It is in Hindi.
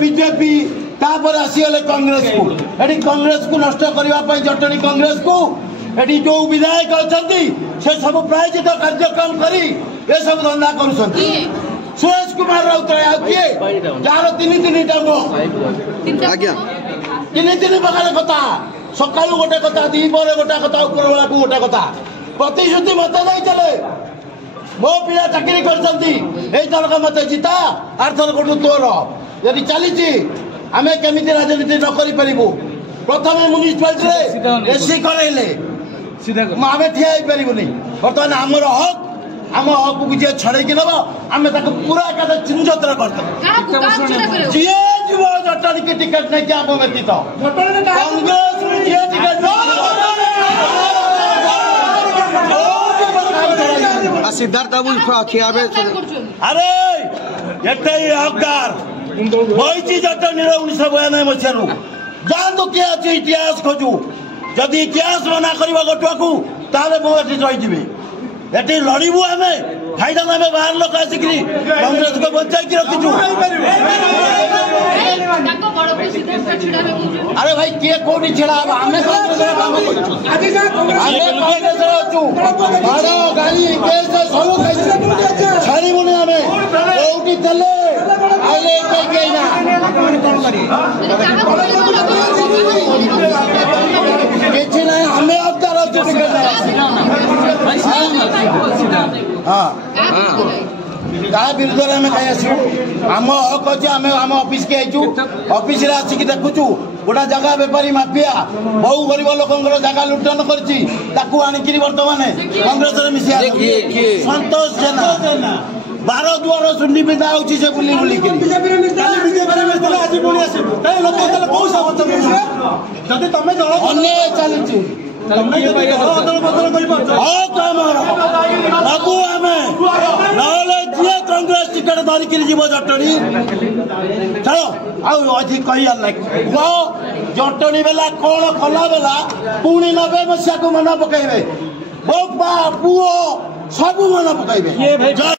बीजेपी आसीगले कांग्रेस को एटी कांग्रेस को नष्ट करने जटणी कांग्रेस को एटी जो विधायक अच्छा से सब प्रायोजित कार्यक्रम करी ये सब धंदा कर सुरेश कुमार राउतराय किए जार तीन प्रकार कथा सका गोटे कथा दीपर गोटे कथा उपरबेला गोटे कथा प्रतिश्रुति मत नहीं मो पिला चाकरी कर मत जिता आरथर को तोर यदि चली आम केमी राजनीति न करूँ प्रथम म्यूनिसिपालिटी एसी करले आम ठिया पारूनी बर्तमान आमर हक आम हक को जी छड़े नब आम पूरा चिन्हतर करद जी जीव जटणी की टिकेट नहीं आम व्यतीत कांग्रेस सिद्धार्थ बाबू अरे एटे हकदार बही जटनी 1992 मसीह जातु किए अच्छे इतिहास खोजु जदि इतिहास मना करवा गटुआ को ताले मो एटी रही एटी लड़ू आम फायदा आम बाहर लोक आसिक कांग्रेस को बचाई रखीचु अरे भाई किए कौटी छेड़ा आम छाड़बुनि आम कौटी चले किसी ना आम अवतार क्या विरुद्ध आम कहीं आसू आम हक अच्छे आम आम ऑफिस के आईचु ऑफिस आसिक देखुचु गोटा जगह बेपारी माफिया बहु गरीब लोक जगह लुटन कर बर्तमान कांग्रेस मिसिया संतोष जेना 12 दुआर सुंडी पिंधा हो बुली बुली चलती कांग्रेस टिकेट धरिक जीव जटणी चलो अधिक कही जटणी बेला कौन कला बेला पुणी 90 मसीहा को मन पकड़े बो पुओ सब मन पकड़े।